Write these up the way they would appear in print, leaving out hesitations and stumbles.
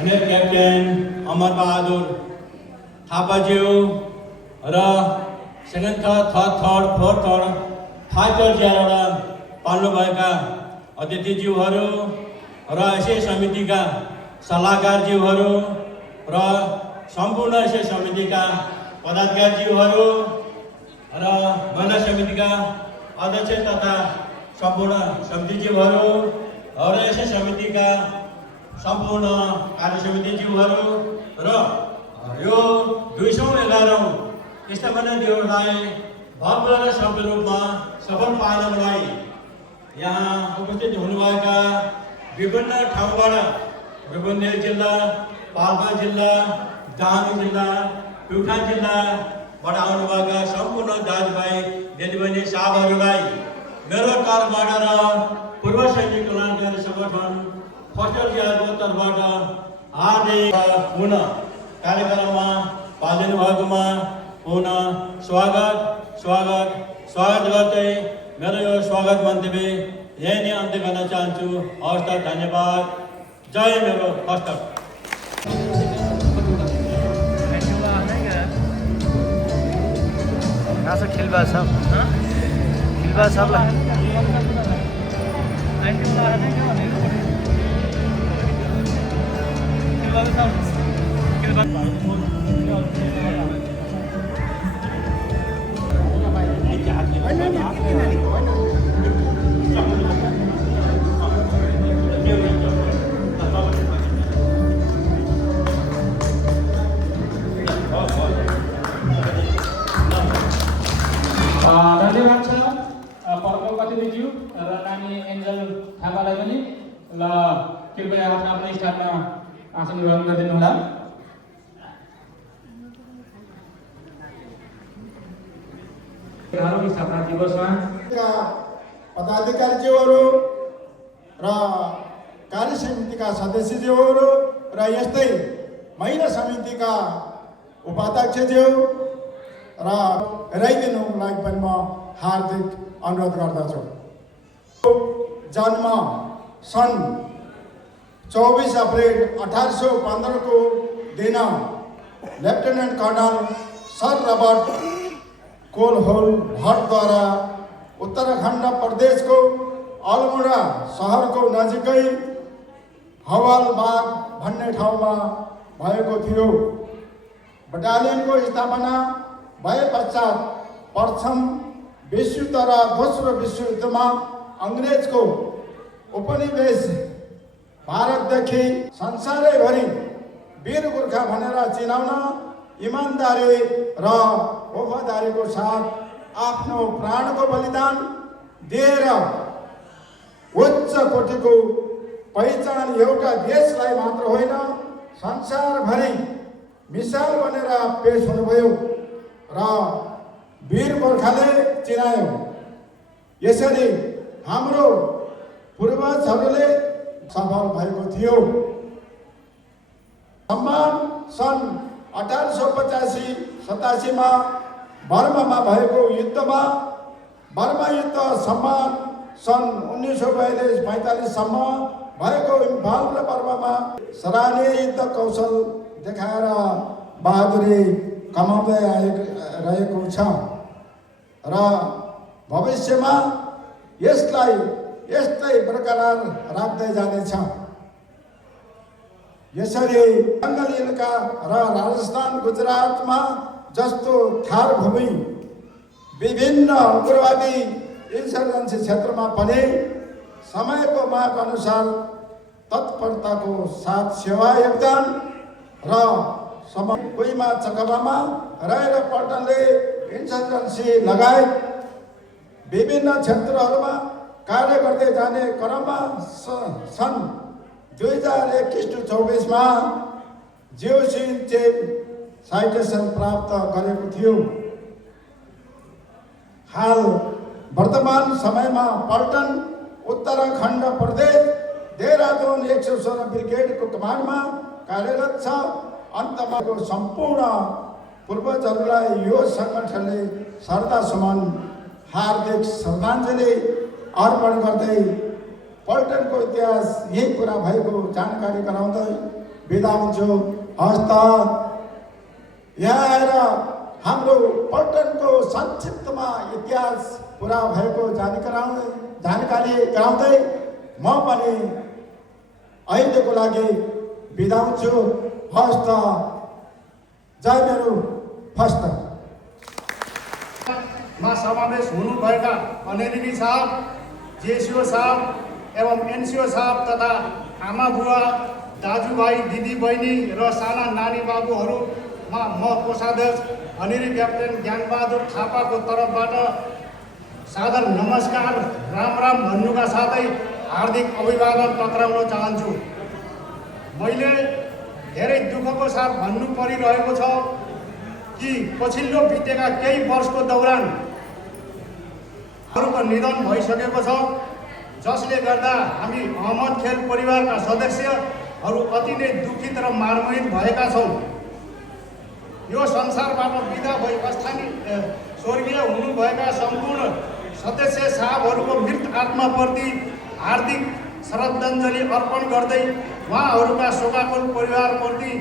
અને કેપ્ટન અમર બહાદુર થાપાज्यू र second third fourth fighter ज्याला पाल्नुभएका अतिथिज्यूहरू र यसै समितिका सल्लाहकारज्यूहरू र सम्पूर्ण यसै समितिका पदाधिकारीज्यूहरू र महिला समितिका अध्यक्ष तथा सम्पूर्ण समितिज्यूहरू र यसै समितिका सम्पूर्ण कार्य समितिज्यूहरू र यो 211औं स्थापना दिवसलाई भव्य र सफल रूपमा सफल पार्नलाई यहाँ उपस्थित हुनुभएका विभिन्न ठाउँबाट रूपन्देही जिल्ला, पाल्पा जिल्ला, दाङी जिल्ला, प्युठान जिल्लाबाट आउनुभएका सम्पूर्ण दाजुभाइ दिदीबहिनी साहबहरूलाई मेरो तर्फबाट र पूर्व सैनिक कल्याणकारी सङ्गठन फस्टर जियाको तर्फबाट हार्दिक पुनः कार्यक्रममा भाग लिनु भएकोमा पुनः स्वागत गर्दै मेरो यो स्वागत मन्तव्य यही नै अन्त्य गर्न चाहन्छु। हवस् त, धन्यवाद। जय मेरो फस्टर। खिलबा सबलाई धन्यवाद छ पर्वको प्रतिनिधिज्यू र नानी एन्जल थापालाई पनि ल कृपया आफ्नो आफ्नो स्थानमा आसन ग्रहण गरिदिनु होला। स्थापना दिवसमा पदाधिकारीज्यूहरू र कार्य समितिका सदस्यज्यूहरू र यस्तै महिला समितिका उपाध्यक्षज्यू र रहिदिनुलाई पनि म हार्दिक अनुरोध गर्दछु। जन्म सन् 24 अप्रिल 1815 को दिन lieutenant colonel sir Robert Colquhoun भट्टद्वारा उत्तराखण्ड प्रदेशको अल्मोडा सहरको नजिकै हवालबाग भन्ने ठाउँमा भएको थियो। बटालियनको स्थापना भए पश्चात प्रथम विश्वयुद्ध र दोस्रो विश्वयुद्धमा अङ्ग्रेजको उपनिवेश भारतदेखि संसारैभरि वीर गोर्खा भनेर चिनाउन इमानदारी र वफादारीको साथ आफ्नो प्राणको बलिदान दिएर उच्च कोटिको पहिचान एउटा देशलाई मात्र होइन संसारभरि मिसाल बनेर पेश हुनुभयो र वीर गोर्खाले चिनायो। यसरी हाम्रो पूर्वजहरूले सफल भएको थियो। सम्मान सन् 1885-87 मा बर्मामा भएको युद्धमा बर्मा युद्ध सम्मान सन् 1942-45 सम्म भएको इम्फाल र बर्मामा सराहनीय युद्ध कौशल देखाएर बहादुरी कमाउँदै आइरहेको छ र भविष्यमा यसलाई यस्तै बरकरार राख्दै जानेछ। यसरी जङ्गली इलाका र राजस्थान गुजरातमा जस्तो थार भूमि विभिन्न उग्रवादी इन्सर्जेन्सी क्षेत्रमा पनि समयको माग अनुसार तत्परताको साथ सेवा योगदान र कोहीमा चकबामा रहेर पल्टनले इन्सर्जेन्सी लगायत विभिन्न क्षेत्रहरूमा कार्य गर्दै जाने क्रममा सन् 2021-24 मा जिओसी चेन साइटेसन प्राप्त गरेको थियो। हाल वर्तमान समयमा पल्टन उत्तराखण्ड प्रदेश देहरादून 116 ब्रिगेडको कमान्डमा कार्यरत छ। अन्तमा सम्पूर्ण पूर्वजहरूलाई यो सङ्गठनले श्रद्धासुमन हार्दिक श्रद्धाञ्जली अर्पण गर्दै पल्टनको इतिहास यही पुरा भएको जानकारी गराउँदै बिदा हुन्छु। हस् त यहाँ आएर हाम्रो पल्टनको संक्षिप्तमा इतिहास पुरा भएको जानकारी गराउँदै म पनि अहिलेको लागि बिदा हुन्छु। हस् त जय मेरो फस्ट मा समावेश हुनुभएका अनेरिनी साहब, जेसिओ साहब एवं एनसिओ साहब तथा आमा बुवा, दाजुभाइ, दिदी बहिनी र साना नानी बाबुहरूमा म कोषाध्यक्ष अनेरी क्याप्टेन ज्ञानबहादुर थापाको तर्फबाट सादर नमस्कार, राम राम भन्नुका साथै हार्दिक अभिवादन टक्राउन चाहन्छु। मैले धेरै दुःखको साथ भन्नु परिरहेको छ कि पछिल्लो बितेका केही वर्षको दौरान अरूको निधन भइसकेको छ, जसले गर्दा हामी अहमद खेल परिवारका सदस्यहरू अति नै दुखित र मर्माहित भएका छौँ। यो संसारबाट बिदा भई स्वर्गीय हुनुभएका सम्पूर्ण सदस्य साहबहरूको मृत आत्माप्रति हार्दिक श्रद्धाञ्जली अर्पण गर्दै उहाँहरूका शोकाकुल परिवारप्रति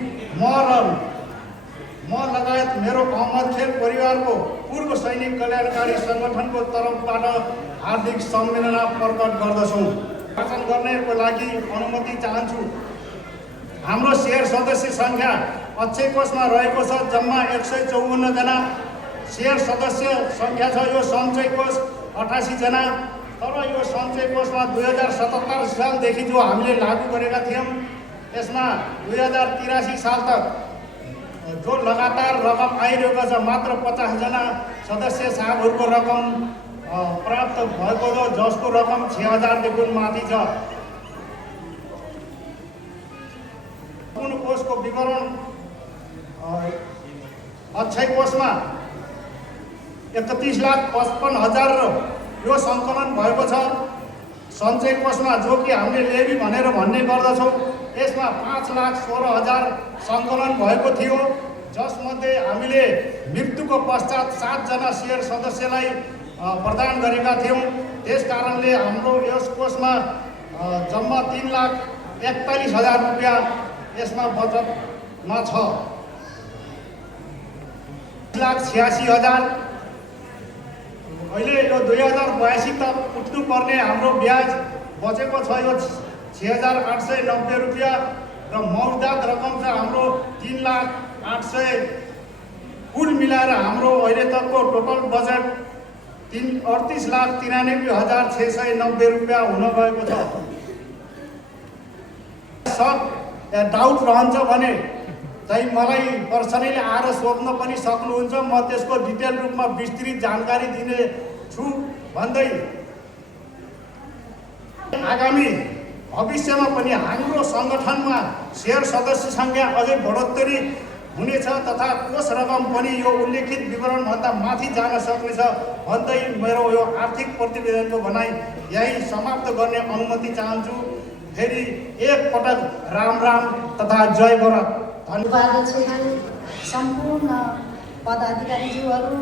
म लगायत मेरो अहमद खेल परिवारको पूर्व सैनिक कल्याणकारी सङ्गठनको तर्फबाट हार्दिक संवेदना प्रकट गर्दछौँ। वाचन गर्नेको लागि अनुमति चाहन्छु। हाम्रो सेयर सदस्य सङ्ख्या अक्षय कोषमा रहेको छ जम्मा 154 जना। सेयर सदस्य सङ्ख्या छ यो सञ्चय कोष 88 जना। तर यो सञ्चय कोषमा 2077 सालदेखि जो हामीले लागू गरेका थियौँ, यसमा 2083 साल तक जो लगातार रकम आइरहेको छ, मात्र 50 जना सदस्य साहबहरूको रकम प्राप्त भएको छ, जसको रकम 6000देखि माथि छ। कुन कोषको विवरण अक्षय कोषमा 31,55,000 यो सङ्कलन भएको छ। सञ्चय कोषमा जो कि हामीले लेबी भनेर भन्ने गर्दछौँ, यसमा 5,16,000 सङ्कलन भएको थियो, जसमध्ये हामीले मृत्युको पश्चात 7 जना सेयर सदस्यलाई प्रदान गरेका थियौँ। त्यस कारणले हाम्रो यस कोषमा जम्मा 3,41,000 रुपियाँ यसमा बचतमा छ। 1,86,000 अहिले यो 2082 तक उठ्नुपर्ने हाम्रो ब्याज बचेको छ, यो 6,890 रुपियाँ र मौजदात रकम छ हाम्रो 3,08,000। कुल मिलाएर हाम्रो अहिले तकको टोटल बजेट 38,93,690 रुपियाँ हुन गएको छ। डाउट रहन्छ भने चाहिँ मलाई पर्सनली आएर सोध्न पनि सक्नुहुन्छ, म त्यसको डिटेल रूपमा विस्तृत जानकारी दिने छु भन्दै आगामी भविष्यमा पनि हाम्रो सङ्गठनमा सेयर सदस्य सङ्ख्या अझै बढोत्तरी हुनेछ तथा कोष रकम पनि यो उल्लेखित विवरणभन्दा माथि जान सक्नेछ भन्दै मेरो यो आर्थिक प्रतिवेदनको भनाइ यही समाप्त गर्ने अनुमति चाहन्छु। फेरि एकपटक राम राम तथा जय भारत। उपाध्यक्षज्यू, सम्पूर्ण पदाधिकारीज्यूहरू,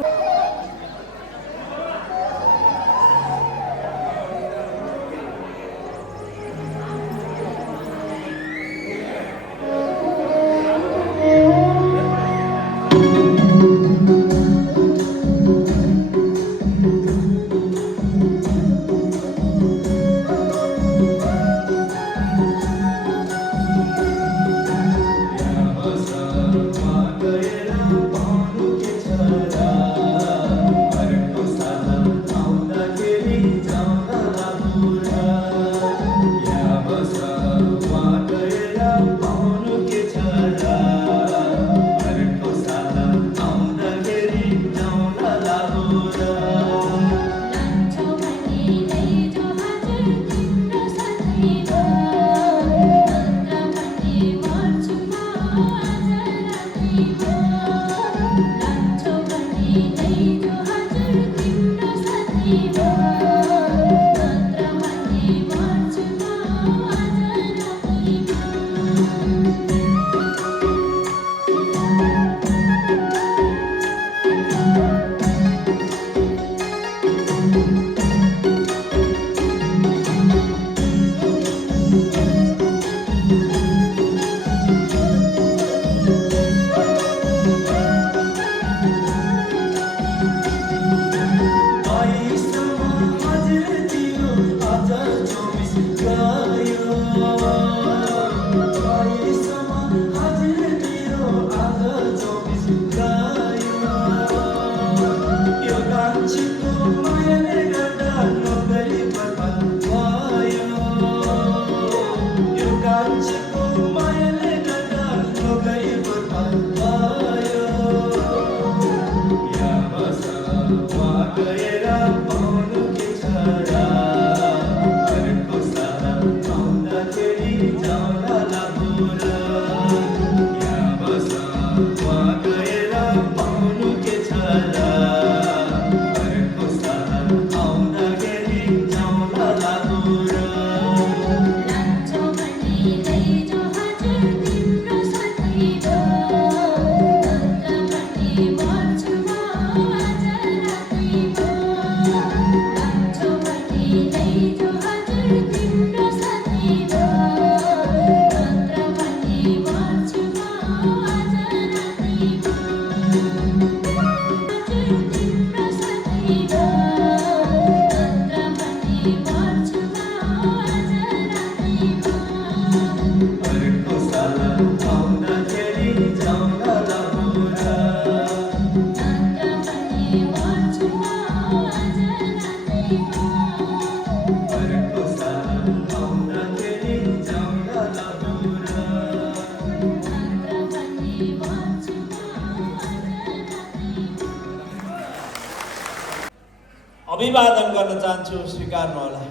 अभिवादन गर्न चाहन्छु, स्वीकार्नुहोला।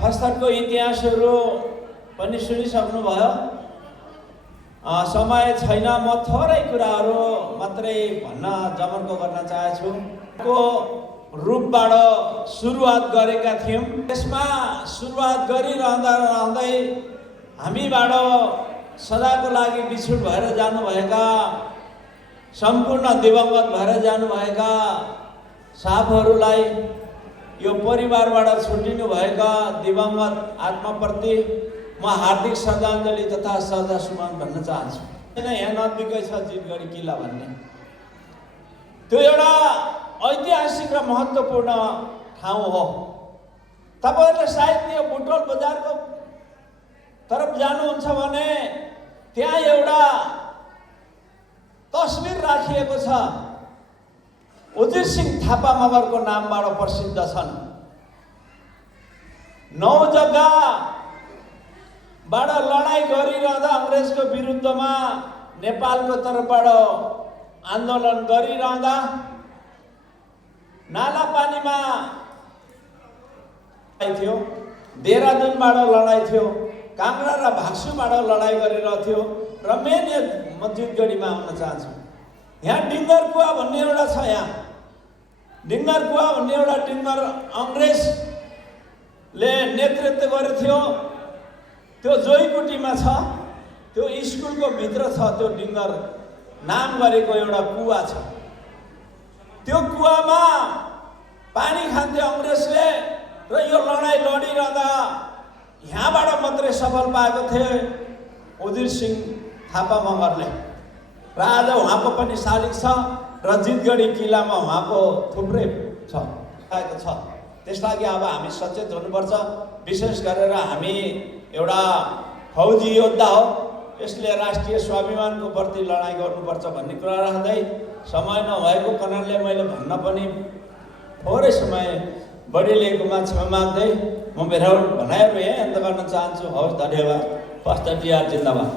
फस्टको इतिहासहरू पनि सुनिसक्नुभयो। समय छैन, म थोरै कुराहरू मात्रै भन्न जमर्को गर्न चाहन्छु। को रूपबाट सुरुवात गरेका थियौँ। त्यसमा सुरुवात गरिरहँदै हामीबाट सदाको लागि बिछुड भएर जानुभएका, सम्पूर्ण दिवंगत भएर जानुभएका साहबहरूलाई, यो परिवारबाट छुट्टिनुभएका दिवंगत आत्माप्रति म हार्दिक श्रद्धाञ्जली तथा श्रद्धासुमन भन्न चाहन्छु। यहाँ नजिकै छ जितगढी किल्ला भन्ने, त्यो एउटा ऐतिहासिक र महत्त्वपूर्ण ठाउँ हो। तपाईँहरूले सायद यो बुटोल बजारको तरफ जानुहुन्छ भने त्यहाँ एउटा तस्बिर राखिएको छ, उजिर सिंह थापा मगरको नामबाट प्रसिद्ध छन्। 9 जग्गाबाट लडाइँ गरिरहँदा अङ्ग्रेजको विरुद्धमा नेपालको तर्फबाट आन्दोलन गरिरहँदा नालापानीमा थियो, देहरादुनबाट लडाइँ थियो, काङ्ग्रा र भाक्सुबाट लडाइँ गरिरहेको थियो र मेन म जितगढीमा आउन चाहन्छु। यहाँ डिङ्गर कुवा भन्ने एउटा छ। यहाँ डिङ्गर कुवा भन्ने एउटा डिङ्गर अङ्ग्रेजले नेतृत्व गरेको थियो। त्यो जोइकुटीमा छ, त्यो स्कुलको भित्र छ। त्यो डिङ्गर नाम गरेको एउटा कुवा छ। त्यो कुवामा पानी खान्थे अङ्ग्रेजले र यो लडाइँ लडिरहँदा यहाँबाट मात्रै सफल पाएको थिए उजिर सिंह थापा मगरले। र आज उहाँको पनि शालिग छ र जितगढी किल्लामा उहाँको थुप्रै छ। त्यस लागि अब हामी सचेत हुनुपर्छ। विशेष गरेर हामी एउटा फौजी योद्धा हो, यसले राष्ट्रिय स्वाभिमानको प्रति लडाइँ गर्नुपर्छ भन्ने कुरा राख्दै समय नभएको कारणले मैले भन्न पनि थोरै समय बढी लिएकोमा क्षमा माग्दै म मेरो भनाइहरू यही अन्त गर्न चाहन्छु। हवस्, धन्यवाद। फर्स्ट टिआर जिन्दाबाद।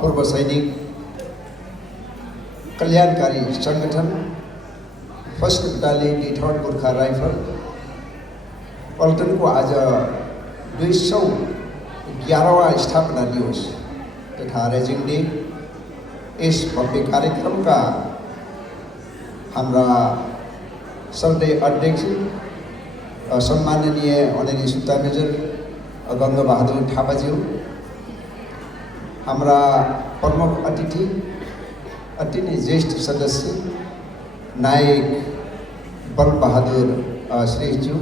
पूर्व सैनिक कल्याणकारी संगठन first battalion 3rd Gorkha rifle पल्टनको आज 211वां स्थापना दिवस तथा राइजिङ डे। इस भव्य कार्यक्रम का हाम्रा श्रद्धेय अध्यक्ष सम्माननीय ऑनरेरी सुब्बा मेजर गङ्गबहादुर थापाज्यू, हाम्रा प्रमुख अतिथि अति नै ज्येष्ठ सदस्य नायक बलबहादुर श्रेष्ठज्यू,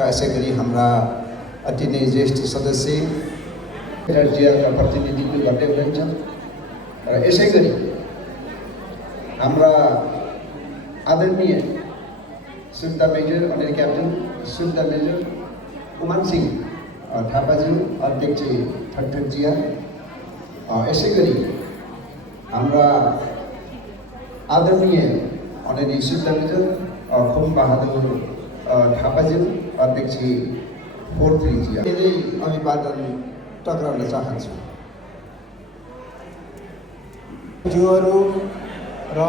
यसै गरी हाम्रा अति नै ज्येष्ठ सदस्य राज्यका प्रतिनिधित्व गर्दै हुनुहुन्छ। र यसै गरी हाम्रा आदरणीय Subba major Anil captain Subba major Uman Singh थापाज्यू, अध्यक्ष ठट्टजिया, यसै गरी हाम्रा आदरणीय अनिल सुब्बा मेजर खुम बहादुर थापाज्यू, अध्यक्ष 43जिया, धेरै अभिवादन टक्राउन चाहन्छु। ज्यूहरू र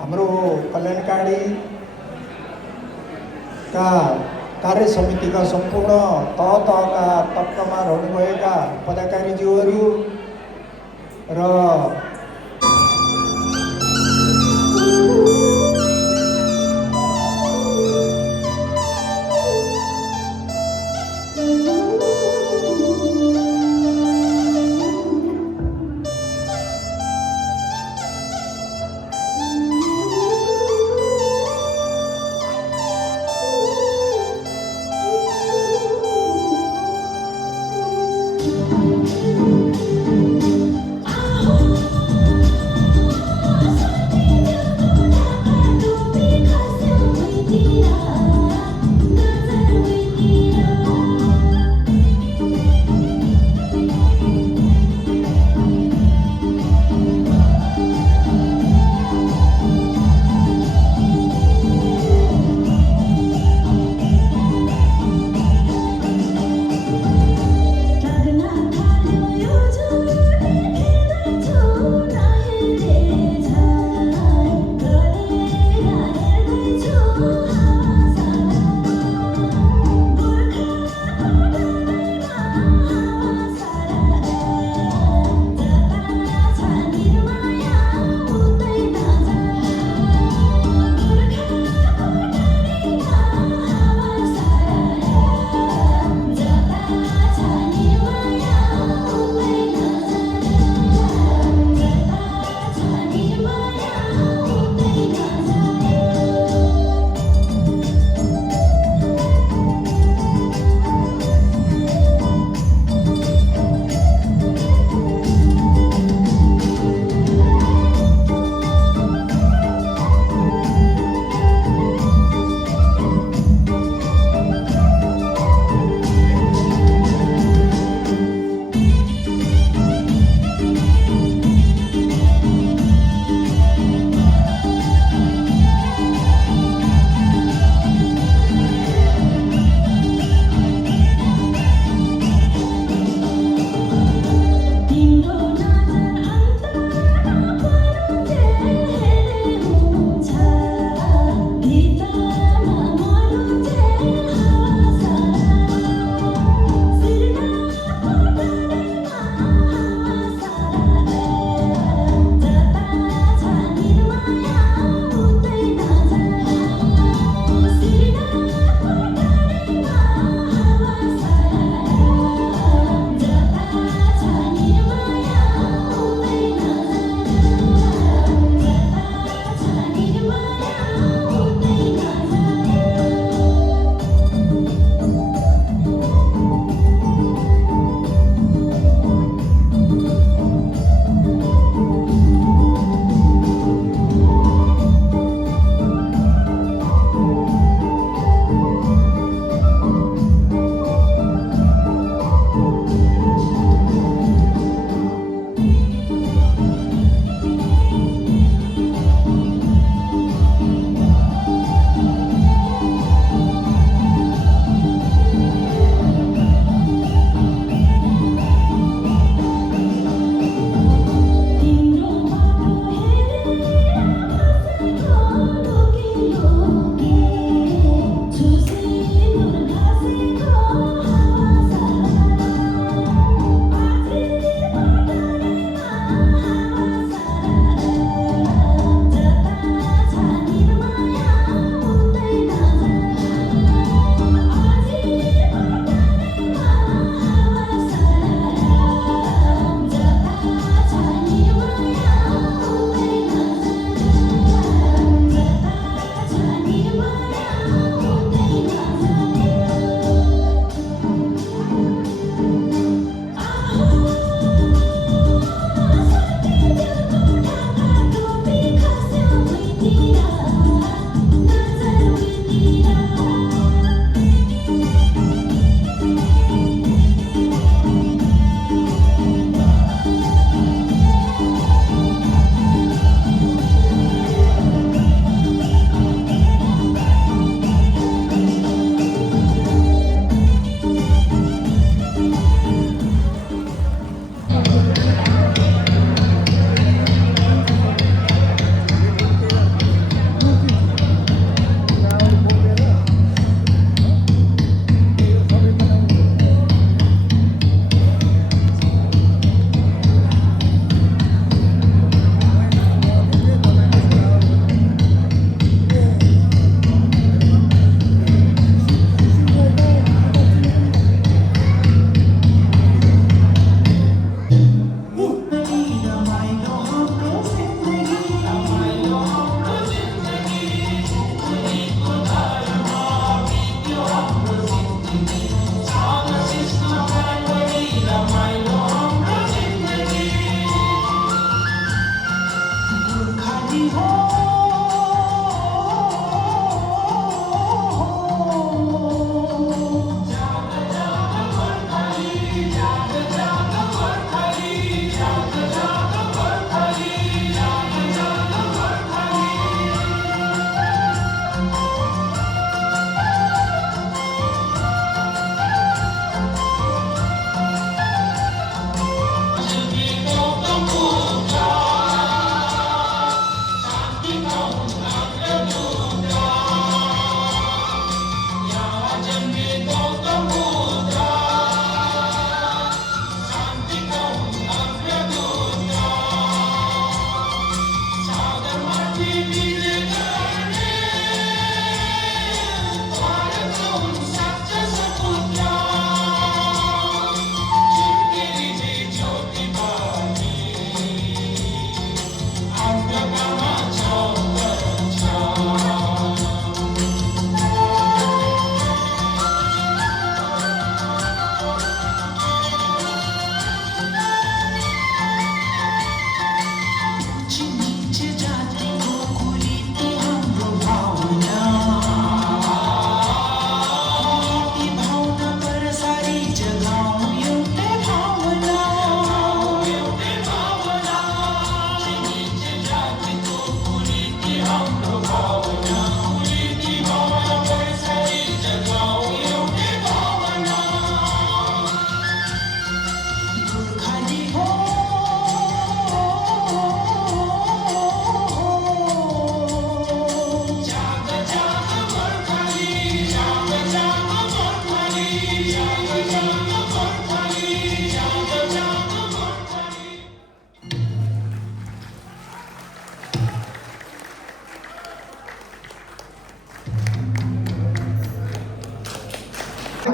हाम्रो कल्याणकारी का कार्य समितिका सम्पूर्ण तहका तब्कामा रहनुभएका पदाधिकारीज्यूहरू र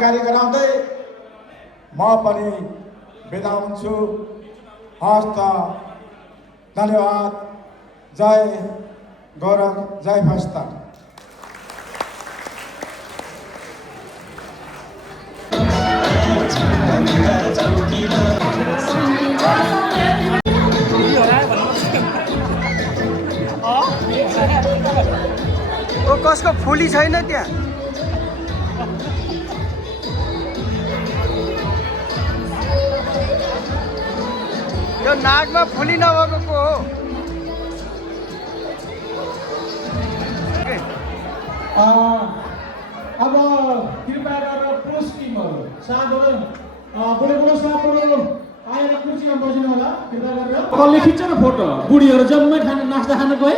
जानकारी गराउँदै म पनि बिदा हुन्छु। हस् त, धन्यवाद। जय गौरव, जय फस्तर। कसको फुली छैन त्यहाँ? यो नाकमा फुली नभएको को हो? अब कृपया गरेर पुरुष टिमहरू साथहरू बुढो साथहरू आएर कुर्सीमा बसिनु होला कृपया गरेर। कसले खिच्छ न फोटो? बुढीहरू जम्मै खानु नास्ता खानु गए।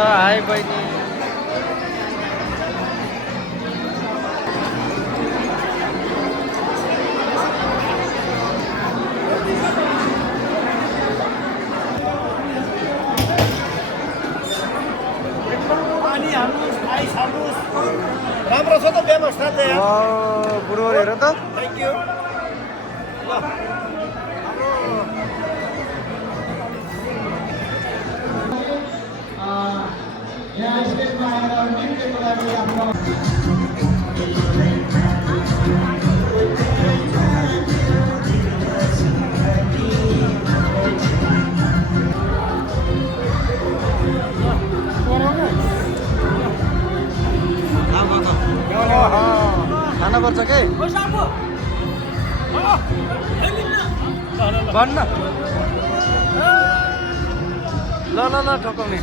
हाय बहिनी। राम्रो छ त व्यवस्था त यहाँ। बुढो हेर त। Thank you. यहाँ स्टेजमा आएर नृत्यको लागि आफ्नो खाना पर्छ के भन्न ल ल ल ठोकाउने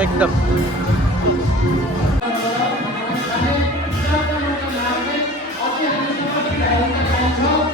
एकदम हामी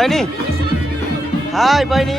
बहिनी हाई बहिनी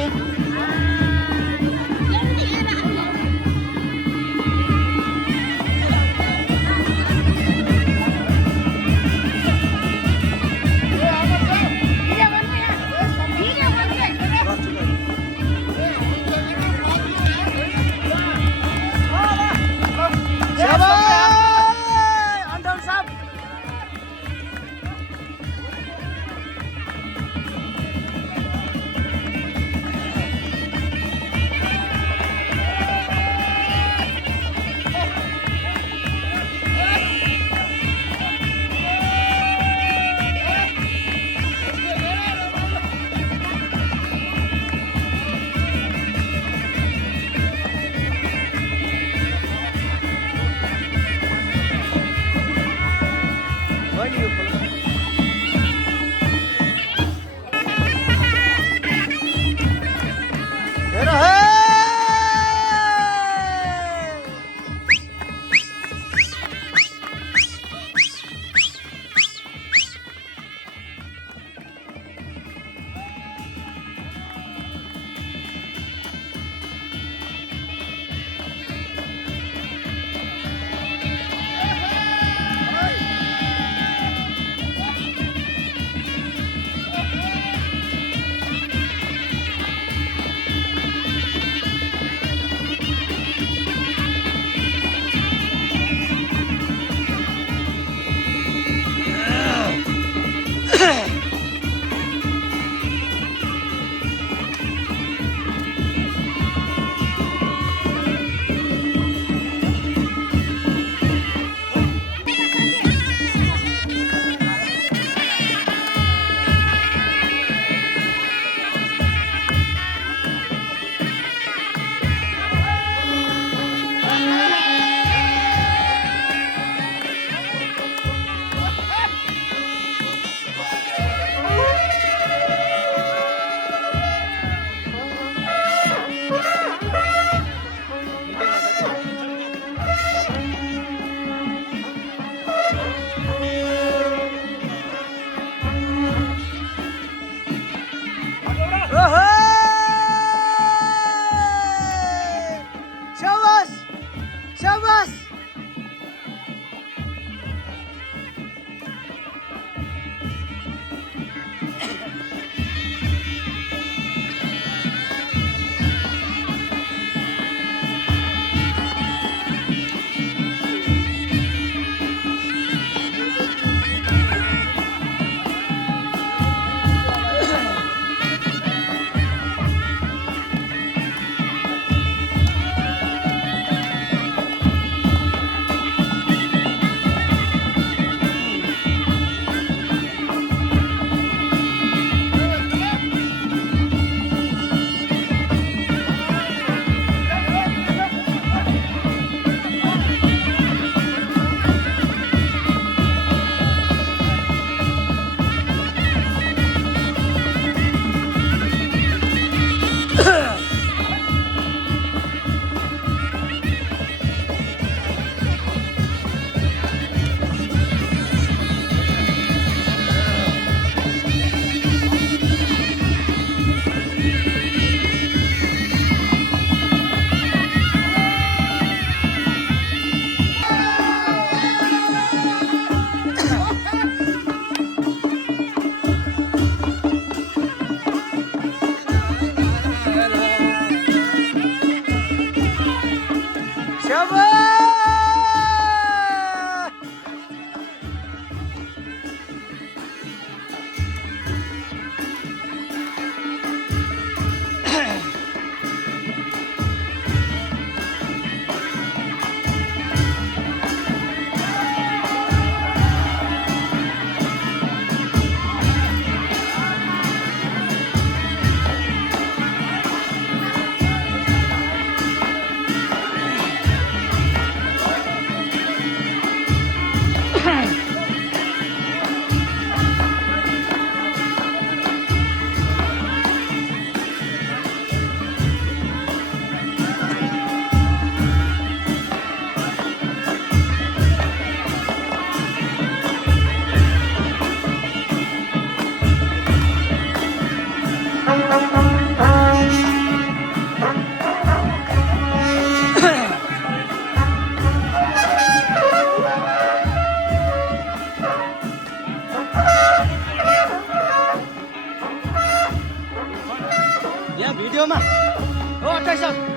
हो 28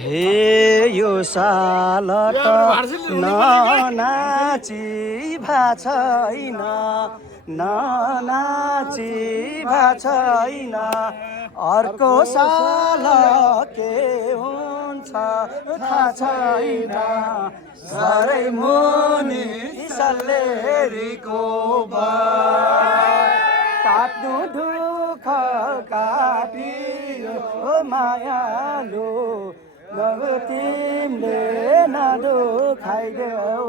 हे यो साल त नाची छैन नाची छैन अर्को साल के हुन्छ थाहा छैन साह्रै मुनि सल्लेरीको काट्नु दुःख काटियो मायालु तिमीले नदुखाइदेऊ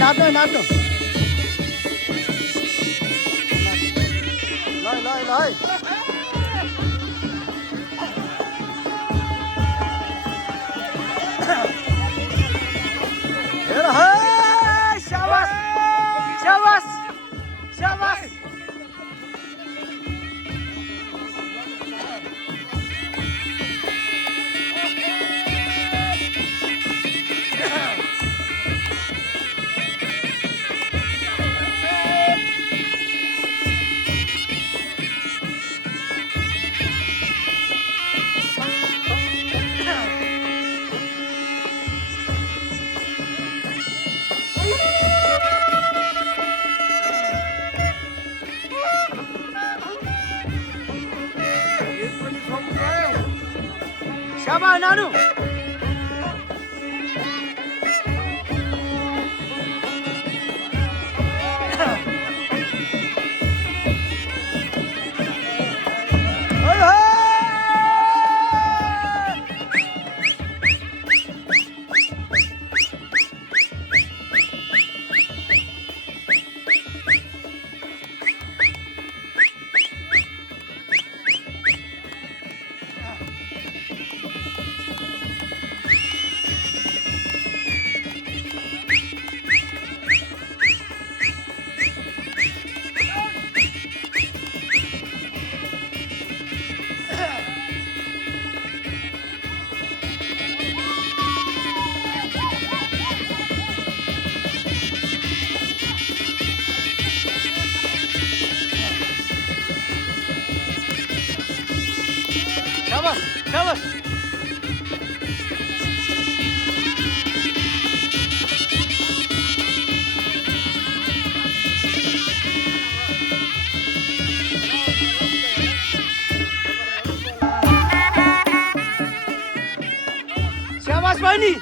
नाच्नु नाच्नु ल शाबास शाबास शाबास शाबास नानु शाबास शाबास शाबास बहिनी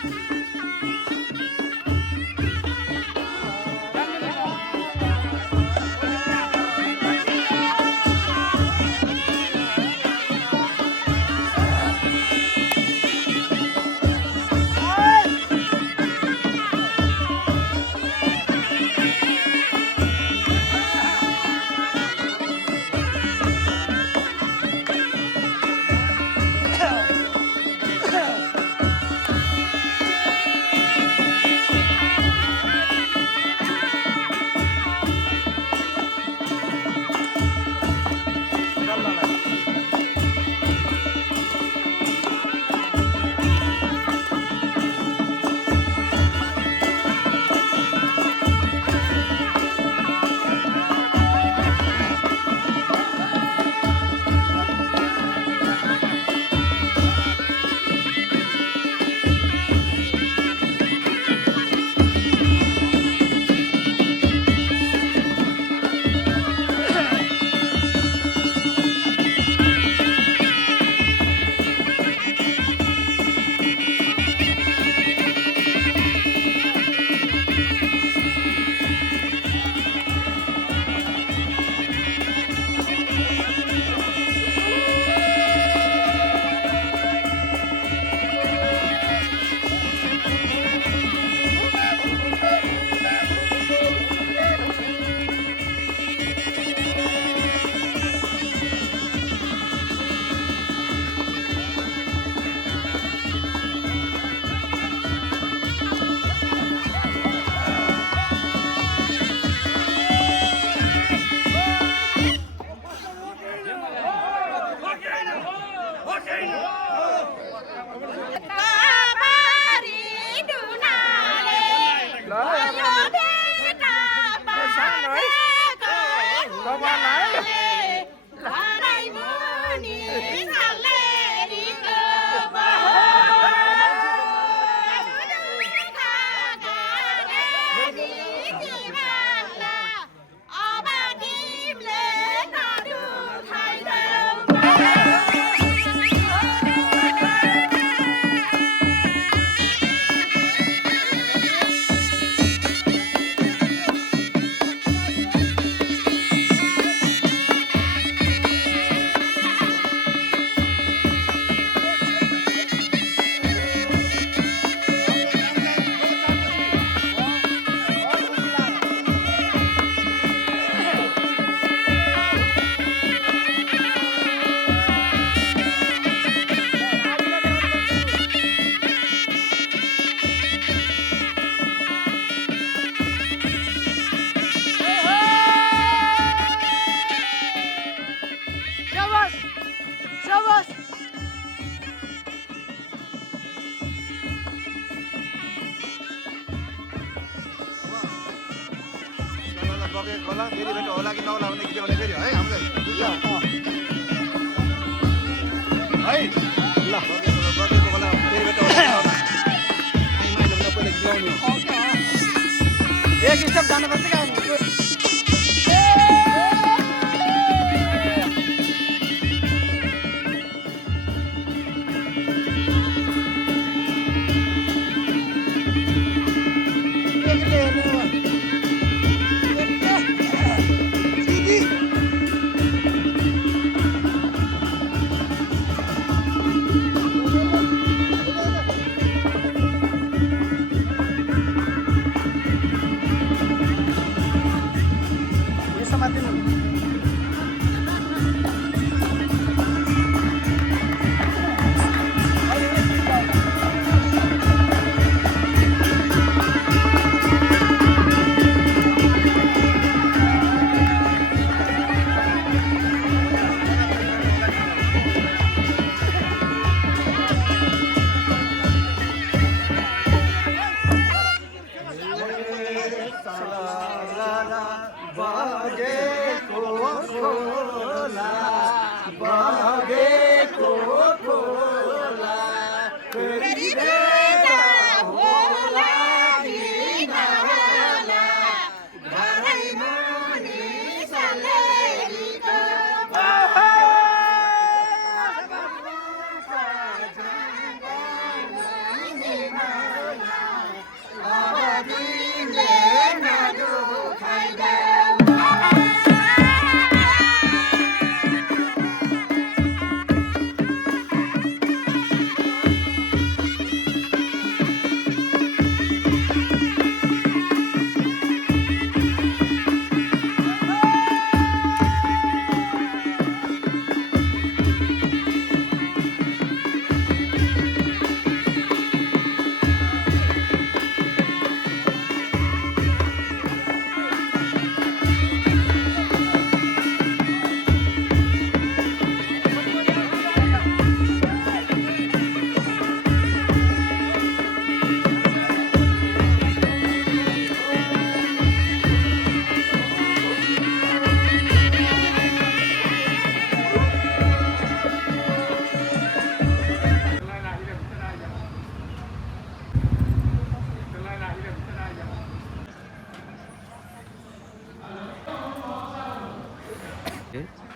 बगेको होला फेरि भेट होला कि नहोला भन्ने के भने फेरि है हामीलाई है ल बगेको होला फेरि भेट होला कि नहोला हामी माइलभन्दा पहिले गिराउनु एक स्टेप जानुपर्छ क्या Okay.